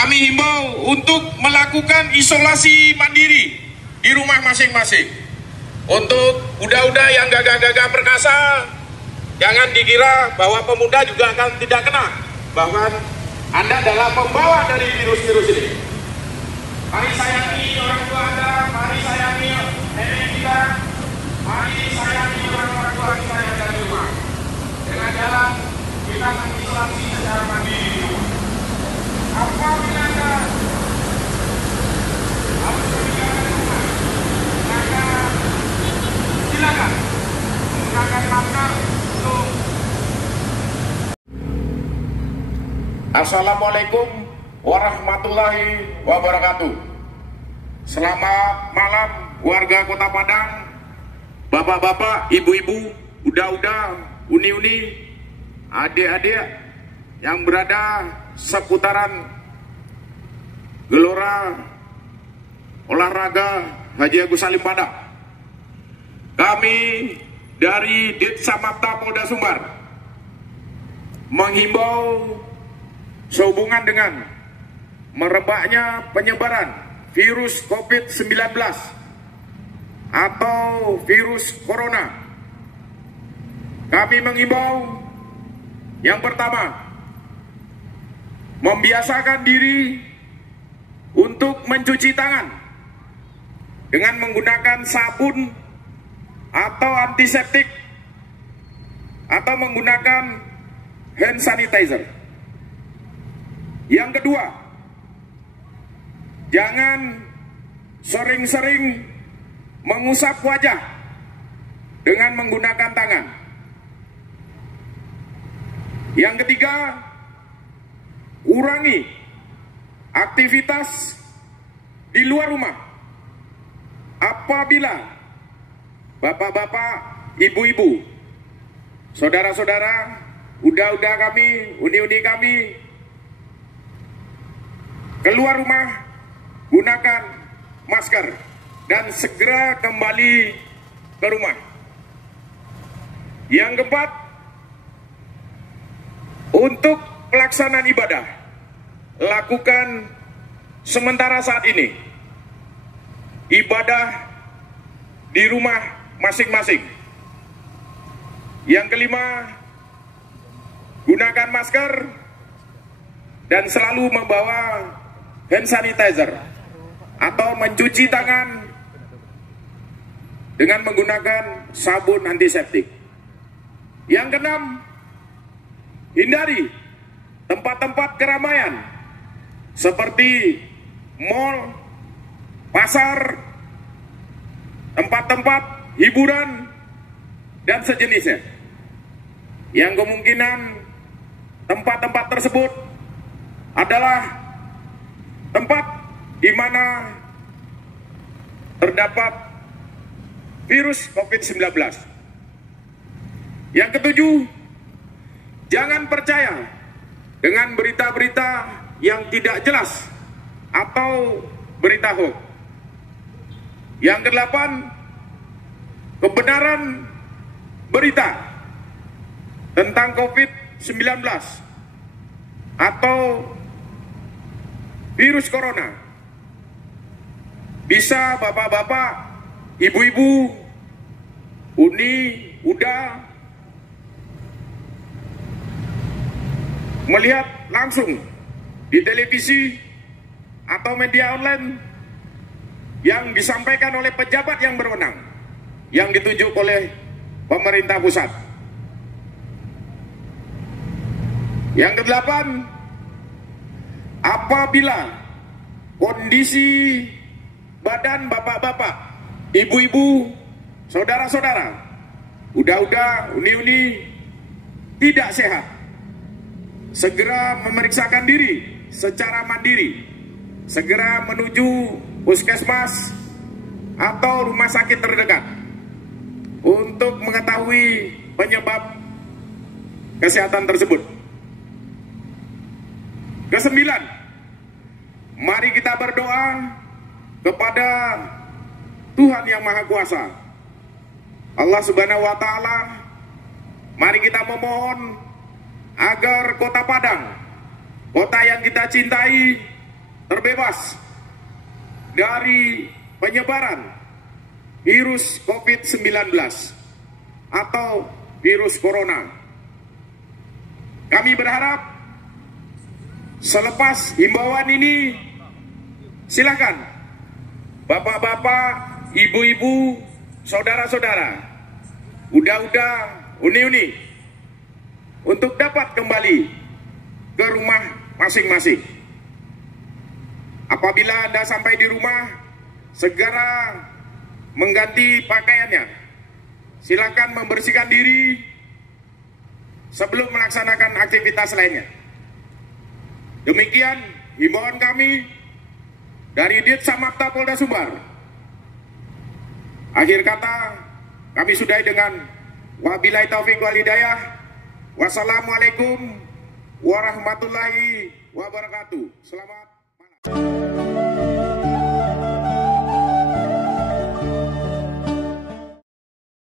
kami himbau untuk melakukan isolasi mandiri di rumah masing-masing. Untuk udah yang gagah-gagah perkasa, jangan dikira bahwa pemuda juga akan tidak kena, bahwa Anda adalah pembawa dari virus-virus ini. Mari sayangi orang tua Anda, mari sayangi nenek kita, mari sayangi orang tua kita yang ada di rumah. Dengan jalan kita mengisolasi secara mandiri di rumah. Apabila Anda harus berbicara di rumah, maka silakan menggunakan masker untuk. Assalamualaikum warahmatullahi wabarakatuh. Selamat malam warga Kota Padang, bapak-bapak, ibu-ibu, udah, uni-uni, adik-adik yang berada seputaran Gelora Olahraga Haji Agus Salim Padang. Kami dari Ditsamapta Polda Sumbar menghimbau sehubungan dengan merebaknya penyebaran virus COVID-19 atau virus corona. Kami menghimbau yang pertama, membiasakan diri untuk mencuci tangan dengan menggunakan sabun atau antiseptik atau menggunakan hand sanitizer. Yang kedua, jangan sering-sering mengusap wajah dengan menggunakan tangan. Yang ketiga, kurangi aktivitas di luar rumah. Apabila bapak-bapak, ibu-ibu, saudara-saudara, udah kami, uni-uni kami, keluar rumah, gunakan masker dan segera kembali ke rumah. Yang keempat, untuk pelaksanaan ibadah, lakukan sementara saat ini ibadah di rumah masing-masing. Yang kelima, gunakan masker dan selalu membawa hand sanitizer atau mencuci tangan dengan menggunakan sabun antiseptik. Yang keenam, hindari tempat-tempat keramaian seperti mal, pasar, tempat-tempat hiburan, dan sejenisnya. Yang kemungkinan tempat-tempat tersebut adalah tempat di mana terdapat virus COVID-19. Yang ketujuh, jangan percaya dengan berita-berita yang tidak jelas atau berita hoax. Yang kedelapan, kebenaran berita tentang COVID-19 atau virus corona bisa bapak-bapak, ibu-ibu, uni, uda melihat langsung di televisi atau media online yang disampaikan oleh pejabat yang berwenang yang ditunjuk oleh pemerintah pusat. Yang kedelapan, apabila kondisi badan bapak-bapak, ibu-ibu, saudara-saudara, udah, uni-uni tidak sehat, segera memeriksakan diri secara mandiri, segera menuju puskesmas atau rumah sakit terdekat untuk mengetahui penyebab kesehatan tersebut. Kesembilan, mari kita berdoa kepada Tuhan Yang Maha Kuasa, Allah Subhanahu wa Ta'ala. Mari kita memohon agar Kota Padang, kota yang kita cintai, terbebas dari penyebaran virus COVID-19 atau virus corona. Kami berharap selepas himbauan ini, silakan bapak-bapak, ibu-ibu, saudara-saudara, uda-uda, uni-uni untuk dapat kembali ke rumah masing-masing. Apabila Anda sampai di rumah, segera mengganti pakaiannya. Silakan membersihkan diri sebelum melaksanakan aktivitas lainnya. Demikian himbauan kami dari Ditsamapta Polda Sumbar. Akhir kata, kami sudahi dengan wabillahi taufik wal hidayah. Wassalamualaikum warahmatullahi wabarakatuh. Selamat malam.